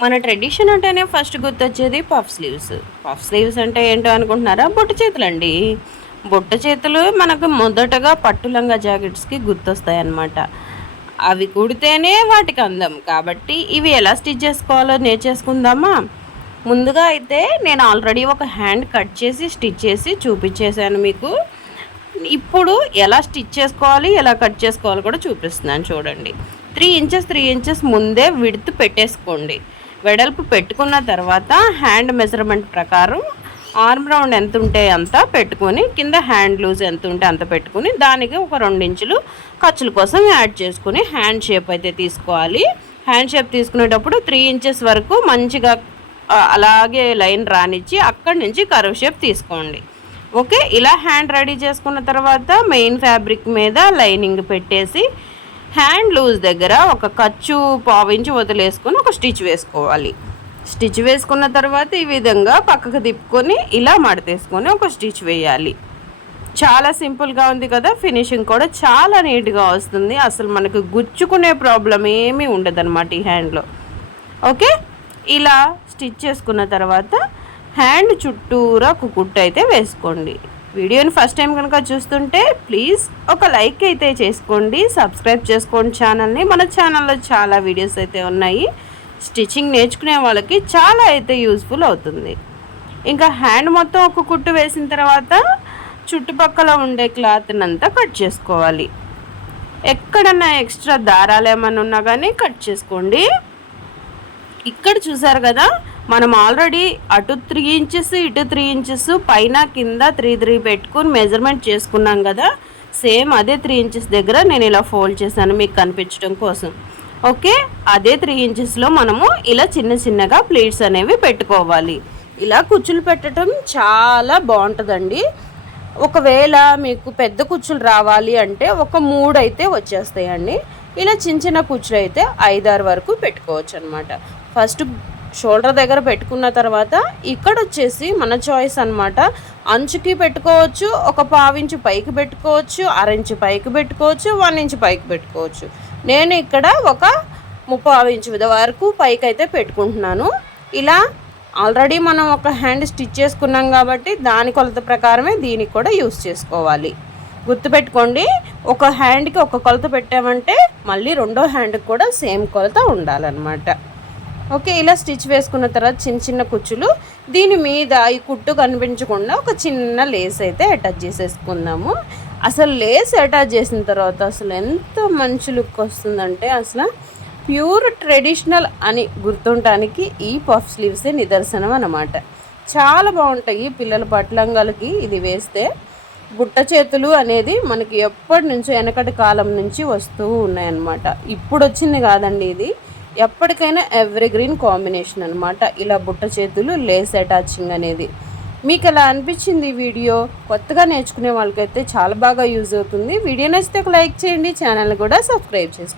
మన ట్రెడిషన్ అంటేనే ఫస్ట్ గుర్తొచ్చేది పఫ్ స్లీవ్స్. పఫ్ స్లీవ్స్ అంటే ఏంటో అనుకుంటున్నారా? బుట్ట చేతులండి. బుట్ట చేతులు మనకు మొదటగా పట్టు లంగా జాకెట్స్‌కి గుర్తొస్తాయన్నమాట. అవి కుడితేనే వాటికి అందం. కాబట్టి ఇవి ఎలా స్టిచ్ చేసుకోవాలో నేర్చేసుకుందామా? ముందుగా అయితే నేను ఆల్రెడీ ఒక హ్యాండ్ కట్ చేసి, స్టిచ్ చేసి చూపించేసాను మీకు. ఇప్పుడు ఎలా స్టిచ్ చేసుకోవాలి, ఎలా కట్ చేసుకోవాలో కూడా చూపిస్తున్నాను చూడండి. 3 ఇంచెస్ 3 ఇంచెస్ ముందే విడ్త్ పెట్టేసుకోండి. వెడల్పు పెట్టుకున్న తర్వాత హ్యాండ్ మెజర్మెంట్ ప్రకారం ఆర్మ్ రౌండ్ ఎంత ఉంటే అంత పెట్టుకొని, కింద హ్యాండ్ లూజ్ ఎంత ఉంటే అంత పెట్టుకుని, దానికి ఒక 2 ఇంచులు ఖర్చుల కోసం యాడ్ చేసుకుని హ్యాండ్ షేప్ అయితే తీసుకోవాలి. హ్యాండ్ షేప్ తీసుకునేటప్పుడు 3 ఇంచెస్ వరకు మంచిగా అలాగే లైన్ రానిచ్చి అక్కడి నుంచి కర్వ్ షేప్ తీసుకోండి. ఓకే, ఇలా హ్యాండ్ రెడీ చేసుకున్న తర్వాత మెయిన్ ఫ్యాబ్రిక్ మీద లైనింగ్ పెట్టేసి హ్యాండ్ లూజ్ దగ్గర ఒక ఖర్చు పావించి వదిలేసుకొని ఒక స్టిచ్ వేసుకోవాలి. స్టిచ్ వేసుకున్న తర్వాత ఈ విధంగా పక్కకు తిప్పుకొని ఇలా మడతేసుకొని ఒక స్టిచ్ వేయాలి. చాలా సింపుల్గా ఉంది కదా. ఫినిషింగ్ కూడా చాలా నీట్గా వస్తుంది. అసలు మనకు గుచ్చుకునే ప్రాబ్లం ఏమీ ఉండదన్నమాట ఈ హ్యాండ్లో. ఓకే, ఇలా స్టిచ్ చేసుకున్న తర్వాత హ్యాండ్ చుట్టూరా ఒక కుట్టు అయితే వేసుకోండి. వీడియోని ఫస్ట్ టైం కనుక చూస్తుంటే ప్లీజ్ ఒక లైక్ అయితే చేసుకోండి, సబ్స్క్రైబ్ చేసుకోండి ఛానల్ని. మన ఛానల్లో చాలా వీడియోస్ అయితే ఉన్నాయి. స్టిచ్చింగ్ నేర్చుకునే వాళ్ళకి చాలా అయితే యూజ్ఫుల్ అవుతుంది. ఇంకా హ్యాండ్ మొత్తం ఒక కుట్టు వేసిన తర్వాత చుట్టుపక్కల ఉండే క్లాత్ని అంతా కట్ చేసుకోవాలి. ఎక్కడన్నా ఎక్స్ట్రా దారాలు ఏమైనా ఉన్నా కానీ కట్ చేసుకోండి. ఇక్కడ చూసారు కదా, మనం ఆల్రెడీ అటు 3 ఇంచెస్ ఇటు 3 ఇంచెస్ పైన కింద 3 పెట్టుకుని మెజర్మెంట్ చేసుకున్నాం కదా. సేమ్ అదే 3 ఇంచెస్ దగ్గర నేను ఇలా ఫోల్డ్ చేశాను మీకు కనిపించడం కోసం. ఓకే, అదే 3 ఇంచెస్లో మనము ఇలా చిన్న చిన్నగా ప్లేట్స్ అనేవి పెట్టుకోవాలి. ఇలా కుచ్చులు పెట్టడం చాలా బాగుంటుందండి. ఒకవేళ మీకు పెద్ద కుచ్చులు రావాలి అంటే ఒక 3 అయితే వచ్చేస్తాయండి. ఇలా చిన్న చిన్న కుచ్చులు అయితే 5-6 వరకు పెట్టుకోవచ్చు అనమాట. ఫస్ట్ షోల్డర్ దగ్గర పెట్టుకున్న తర్వాత ఇక్కడ వచ్చేసి మన చాయిస్ అనమాట. అంచుకి పెట్టుకోవచ్చు, ఒక 1/2 ఇంచు పైకి పెట్టుకోవచ్చు, 1/2 ఇంచు పైకి పెట్టుకోవచ్చు, 1 ఇంచు పైకి పెట్టుకోవచ్చు. నేను ఇక్కడ ఒక 3/4 ఇంచు వరకు పైకి అయితే పెట్టుకుంటున్నాను. ఇలా ఆల్రెడీ మనం ఒక హ్యాండ్ స్టిచ్ చేసుకున్నాం కాబట్టి దాని కొలత ప్రకారమే దీనికి కూడా యూస్ చేసుకోవాలి. గుర్తుపెట్టుకోండి, ఒక హ్యాండ్కి ఒక కొలత పెట్టామంటే మళ్ళీ రెండో హ్యాండ్కి కూడా సేమ్ కొలత ఉండాలన్నమాట. ఓకే, ఇలా స్టిచ్ వేసుకున్న తర్వాత చిన్న చిన్న కుచ్చులు దీని మీద ఈ కుట్టు కనిపించకుండా ఒక చిన్న లేస్ అయితే అటాచ్ చేసేసుకుందాము. అసలు లేస్ అటాచ్ చేసిన తర్వాత అసలు ఎంత మంచి లుక్ వస్తుందంటే అసలు ప్యూర్ ట్రెడిషనల్ అని గుర్తుండటానికి ఈ పఫ్ స్లీవ్సే నిదర్శనం అన్నమాట. చాలా బాగుంటాయి పిల్లల పట్లంగాలకి ఇది వేస్తే. బుట్ట చేతులు అనేది మనకి ఎప్పటి నుంచో వెనకటి కాలం నుంచి వస్తూ ఉన్నాయన్నమాట. ఇప్పుడు వచ్చింది కాదండి, ఇది ఎప్పటికైనా ఎవర్ గ్రీన్ కాంబినేషన్ అనమాట. ఇలా బుట్ట చేతులు లేస్ అటాచింగ్ అనేది మీకు ఎలా అనిపించింది? వీడియో కొత్తగా నేర్చుకునే వాళ్ళకైతే చాలా బాగా యూజ్ అవుతుంది. వీడియో నచ్చితే ఒక లైక్ చేయండి, ఛానల్ కూడా సబ్స్క్రైబ్ చేసుకోండి.